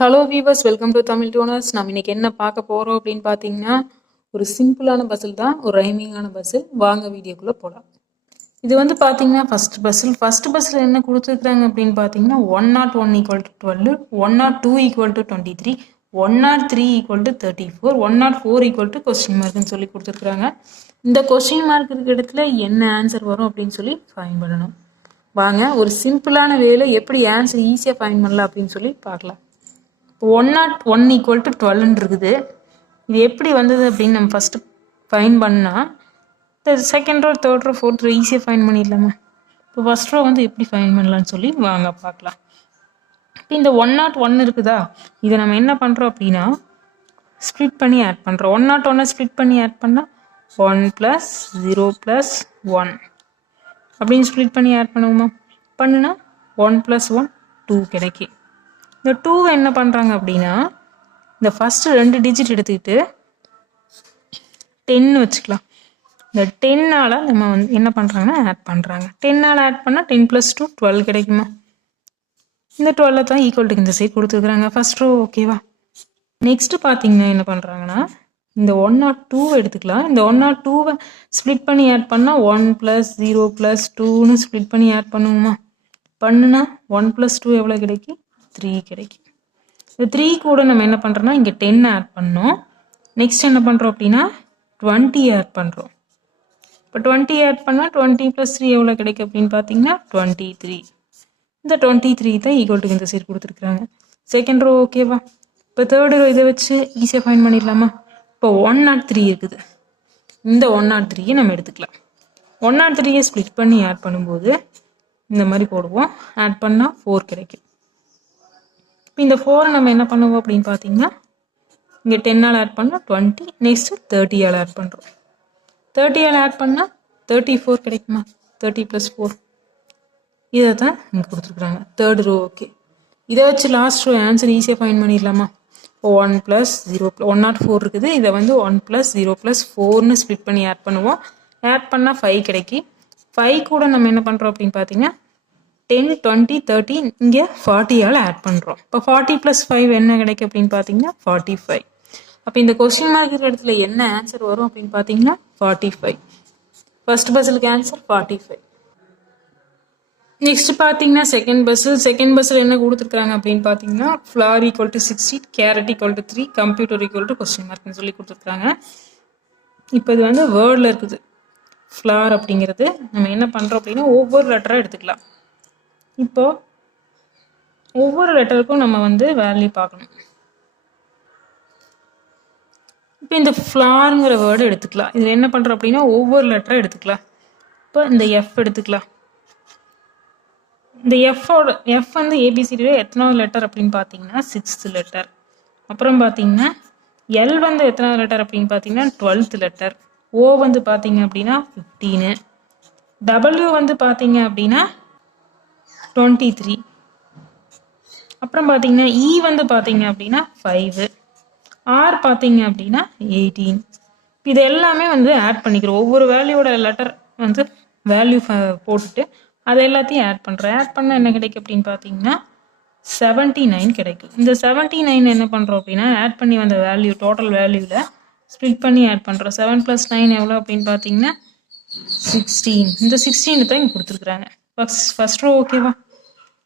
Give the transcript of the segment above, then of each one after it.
Hello viewers, welcome to Tamil donors. நம்ம இன்னைக்கு என்ன பார்க்க போகிறோம் அப்படின்னு பார்த்தீங்கன்னா, ஒரு சிம்பிளான பசில் தான், ஒரு ரைமிங்கான பசில். வாங்க வீடியோக்குள்ளே போகலாம். இது வந்து பார்த்தீங்கன்னா ஃபர்ஸ்ட் பஸ்ஸில் என்ன கொடுத்துருக்குறாங்க அப்படின்னு பார்த்தீங்கன்னா 101 equal to 12, 102 equal to 23, 103 equal to 34, 104 equal to question மார்க்னு சொல்லி கொடுத்துருக்குறாங்க. இந்த கொஸ்டின் மார்க் இருக்கிற இடத்துல என்ன ஆன்சர் வரும் அப்படின்னு சொல்லி ஃபைன் பண்ணணும். வாங்க ஒரு சிம்பிளான வேலை எப்படி ஆன்சர் ஈஸியாக ஃபைன் பண்ணலாம் அப்படின்னு சொல்லி பார்க்கலாம். 101 ஈக்குவல் டு 12 இருக்குது. இது எப்படி வந்தது அப்படின்னு நம்ம ஃபஸ்ட்டு ஃபைன் பண்ணால் second row, third row, fourth row ஈஸியாக ஃபைன் பண்ணிடலாமா? இப்போ ஃபஸ்ட் ரோ வந்து எப்படி ஃபைன் பண்ணலான்னு சொல்லி வாங்க பார்க்கலாம். இப்போ இந்த 101 இருக்குதா, இதை நம்ம என்ன பண்ணுறோம் அப்படின்னா ஸ்ப்ளிட் பண்ணி ஆட் பண்ணுறோம். 101 ஸ்ப்ளிட் பண்ணி ஆட் பண்ணால் 1 + 0 + 1 அப்படின்னு ஸ்ப்ளிட் பண்ணி ஆட் பண்ணுவோமா? பண்ணுனா 1 + 1 2 கிடைக்கும். இந்த 2 என்ன பண்ணுறாங்க அப்படின்னா இந்த ஃபஸ்ட்டு 2 டிஜிட் எடுத்துக்கிட்டு 10 வச்சுக்கலாம். இந்த 10ஆல் நம்ம வந்து என்ன பண்ணுறாங்கன்னா ஆட் பண்ணுறாங்க. 10ஆல் ஆட் பண்ணால் 10 + 2 12 கிடைக்குமா? இந்த 12 தான் ஈக்குவல்ட்டுக்கு இந்த சைடு கொடுத்துருக்குறாங்க ஃபஸ்ட் ரோ. ஓகேவா? நெக்ஸ்ட்டு பார்த்தீங்கன்னா என்ன பண்ணுறாங்கன்னா இந்த 102 எடுத்துக்கலாம். இந்த 102 ஸ்ப்ளிட் பண்ணி ஆட் பண்ணால் 1 + 0 + 2ன்னு ஸ்ப்ளிட் பண்ணி ஆட் பண்ணுவோமா? பண்ணுனா 1 + 2 எவ்வளோ கிடைக்கும்? 3 கிடைக்கும். இந்த 3 கூட நம்ம என்ன பண்ணுறோம்னா இங்கே 10 ஆட் பண்ணோம். நெக்ஸ்ட் என்ன பண்ணுறோம் அப்படின்னா 20 ஆட் பண்ணுறோம். இப்போ 20 ஆட் பண்ணால் 20 + 3 எவ்வளோ கிடைக்கும் அப்படின்னு பார்த்தீங்கன்னா 23. இந்த 23 தான் ஈக்குவல் டு இந்த சைடு கொடுத்துருக்குறாங்க. செகண்ட் ரோ ஓகேவா? இப்போ தேர்ட் ரோ இதை வச்சு ஈஸியாக ஃபைன் பண்ணிடலாமா? இப்போ 103 இருக்குது. இந்த 103 நம்ம எடுத்துக்கலாம். 103 ஸ்ப்ளிட் பண்ணி ஆட் பண்ணும்போது இந்த மாதிரி போடுவோம். ஆட் பண்ணால் 4 கிடைக்கும். இப்போ இந்த 4 நம்ம என்ன பண்ணுவோம் அப்படின்னு பார்த்தீங்கன்னா இங்கே 10ஆல் ஆட் பண்ணால் 20, நெக்ஸ்ட்டு 30ஆல் ஆட் பண்ணுறோம். 30ஆல் ஆட் பண்ணால் 34 கிடைக்குமா? 30 + 4 இதை தான் இங்கே கொடுத்துருக்குறாங்க. Third row okay. இதை வச்சு லாஸ்ட் ரோ ஆன்சர் ஈஸியாக ஃபைன் பண்ணிடலாமா? இப்போ 1 + 0 104 இருக்குது. இதை வந்து 1 + 0 + 4ன்னு ஸ்ப்ளிட் பண்ணி ஆட் பண்ணுவோம். ஆட் பண்ணால் 5 கிடைக்கும். 5 கூட நம்ம என்ன பண்ணுறோம் அப்படின்னு பார்த்தீங்கன்னா 10, 20, 30 இங்கே 40ஆல் ஆட் பண்ணுறோம். இப்போ 40 + 5 என்ன கிடைக்கும் அப்படின்னு பார்த்தீங்கன்னா 45. அப்போ இந்த கொஸ்டின் மார்க் இருக்கிற இடத்துல என்ன ஆன்சர் வரும் அப்படின்னு பார்த்தீங்கன்னா 45. ஃபர்ஸ்ட் பஸ்ஸுக்கு ஆன்சர் 45. நெக்ஸ்ட் பார்த்தீங்கன்னா செகண்ட் பஸ்ஸில் என்ன கொடுத்துருக்காங்க அப்படின்னு பார்த்தீங்கன்னா flower equal to 60, carrot equal to 3, computer equal to question மார்க்னு சொல்லி கொடுத்துருக்காங்க. இப்போ இது வந்து வேர்டில் இருக்குது. ஃப்ளார் அப்படிங்கிறது நம்ம என்ன பண்ணுறோம் அப்படின்னா ஒவ்வொரு லெட்டராக எடுத்துக்கலாம். இப்போ ஒவ்வொரு லெட்டருக்கும் நம்ம வந்து வேல்யூ பார்க்கணும். இப்போ இந்த ஃப்ளாருங்கிற வேர்டு எடுத்துக்கலாம். இதில் என்ன பண்ணுறோம் அப்படின்னா ஒவ்வொரு லெட்டரை எடுத்துக்கலாம். இப்போ இந்த எஃப் எடுத்துக்கலாம். இந்த எஃப் வந்து ஏபிசிடியில் எத்தனாவது லெட்டர் அப்படின்னு பார்த்தீங்கன்னா 6th லெட்டர். அப்புறம் பார்த்தீங்கன்னா எல் வந்து எத்தனாவது லெட்டர் அப்படின்னு பார்த்தீங்கன்னா 12th லெட்டர். ஓ வந்து பார்த்தீங்க அப்படின்னா 15. டபிள்யூ வந்து பார்த்தீங்க அப்படின்னா 23. அப்புறம் பார்த்தீங்கன்னா இ வந்து பார்த்தீங்க அப்படின்னா 5. ஆர் பார்த்தீங்க அப்படின்னா 18. இது எல்லாமே வந்து ஆட் பண்ணிக்கிறோம். ஒவ்வொரு வேல்யூவோட லெட்டர் வந்து வேல்யூ போட்டுட்டு அதை எல்லாத்தையும் ஆட் பண்ணுறோம். ஆட் பண்ணால் என்ன கிடைக்கும் அப்படின்னு பார்த்தீங்கன்னா 79 கிடைக்கும். இந்த 79 என்ன பண்ணுறோம் அப்படின்னா ஆட் பண்ணி வந்த வேல்யூ டோட்டல் வேல்யூவில் ஸ்ப்ளிட் பண்ணி ஆட் பண்ணுறோம். 7 + 9 எவ்வளோ அப்படின்னு பார்த்தீங்கன்னா 16. இந்த 16 தான் இங்கே கொடுத்துருக்குறாங்க. ஃபர்ஸ்ட் ரோ ஓகேவா?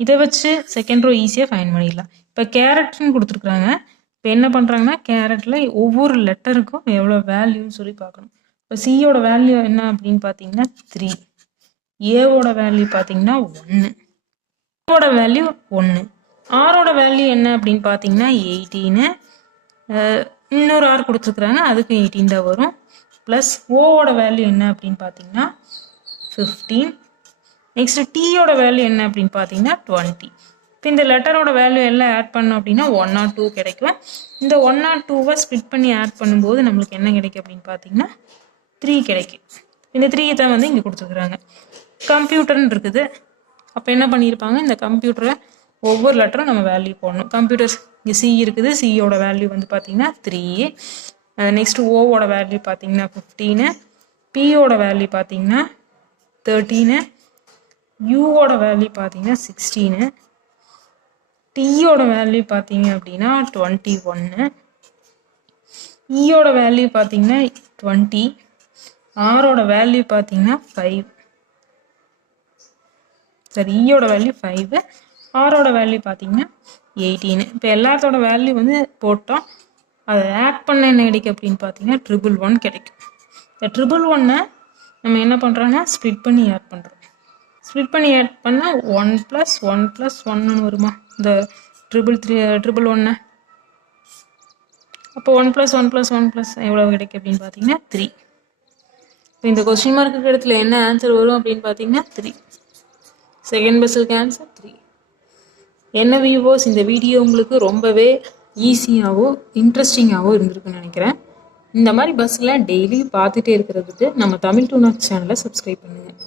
இதை வச்சு செகண்ட் ரோ ஈஸியாக ஃபைன் பண்ணிடலாம். இப்போ கேரட்னு கொடுத்துருக்குறாங்க. இப்போ என்ன பண்ணுறாங்கன்னா கேரட்டில் ஒவ்வொரு லெட்டருக்கும் எவ்வளோ வேல்யூன்னு சொல்லி பார்க்கணும். இப்போ சியோட வேல்யூ என்ன அப்படின்னு பார்த்தீங்கன்னா 3, ஏவோட வேல்யூ பார்த்தீங்கன்னா 1, ஓட வேல்யூ 1, ஆரோட வேல்யூ என்ன அப்படின்னு பார்த்தீங்கன்னா 18. இன்னொரு ஆர் கொடுத்துருக்குறாங்க, அதுக்கு 18 தான் வரும். ப்ளஸ் ஓவோட வேல்யூ என்ன அப்படின்னு பார்த்தீங்கன்னா 15. நெக்ஸ்ட் டீயோட வேல்யூ என்ன அப்படின்னு பார்த்தீங்கன்னா 20. இப்போ இந்த லெட்டரோட வேல்யூ எல்லாம் ஆட் பண்ணோம் அப்படின்னா 102 கிடைக்கும். இந்த 102 ஸ்ப்ளிட் பண்ணி ஆட் பண்ணும்போது நம்மளுக்கு என்ன கிடைக்கும் அப்படின்னு பார்த்தீங்கன்னா 3 கிடைக்கும். இந்த 3 தான் வந்து இங்கே கொடுத்துருக்குறாங்க. கம்ப்யூட்டர்னு இருக்குது. அப்போ என்ன பண்ணியிருப்பாங்க, இந்த கம்ப்யூட்டரை ஒவ்வொரு லெட்டரும் நம்ம வேல்யூ போடணும். கம்ப்யூட்டர் இங்கே சி இருக்குது. சியோட வேல்யூ வந்து பார்த்தீங்கன்னா 3. நெக்ஸ்ட் ஓவோட வேல்யூ பார்த்தீங்கன்னா 15. பியோட வேல்யூ பார்த்தீங்கன்னா 13. யூவோட வேல்யூ பார்த்தீங்கன்னா 16. டீயோட வேல்யூ பார்த்தீங்க அப்படின்னா 21, ஈயோட வேல்யூ பார்த்தீங்கன்னா 20, ஆரோட வேல்யூ பார்த்தீங்கன்னா 5. சரி, ஈயோட வேல்யூ 5, ஆரோட வேல்யூ பார்த்தீங்கன்னா 18. இப்போ எல்லாத்தோட வேல்யூ வந்து போட்டோம். அதை ஆட் பண்ண என்ன கிடைக்கும் அப்படின்னு பார்த்தீங்கன்னா 111 கிடைக்கும். இந்த 111 நம்ம என்ன பண்ணுறோன்னா ஸ்ப்ளிட் பண்ணி ஆட் பண்ணுறோம். ஸ்ப்ளிட் பண்ணி ஆட் பண்ணால் 1 + 1 + 1 வருமா இந்த 111. அப்போ 1 + 1 + 1 + எவ்வளோ கிடைக்கும் அப்படின்னு பார்த்தீங்கன்னா 3. இப்போ இந்த கொஸ்டின் மார்க்கு இடத்துல என்ன ஆன்சர் வரும் அப்படின்னு பார்த்தீங்கன்னா 3. செகண்ட் பஸ்ஸுக்கு ஆன்சர் 3. என்ன வியூவர்ஸ், இந்த வீடியோ உங்களுக்கு ரொம்பவே ஈஸியாகவும் இன்ட்ரெஸ்டிங்காகவும் இருந்திருக்குன்னு நினைக்கிறேன். இந்த மாதிரி பஸ்ஸில் டெய்லி பார்த்துட்டே இருக்கிறதுக்கு நம்ம தமிழ் 2 Knocks சேனலை சப்ஸ்கிரைப் பண்ணுங்கள்.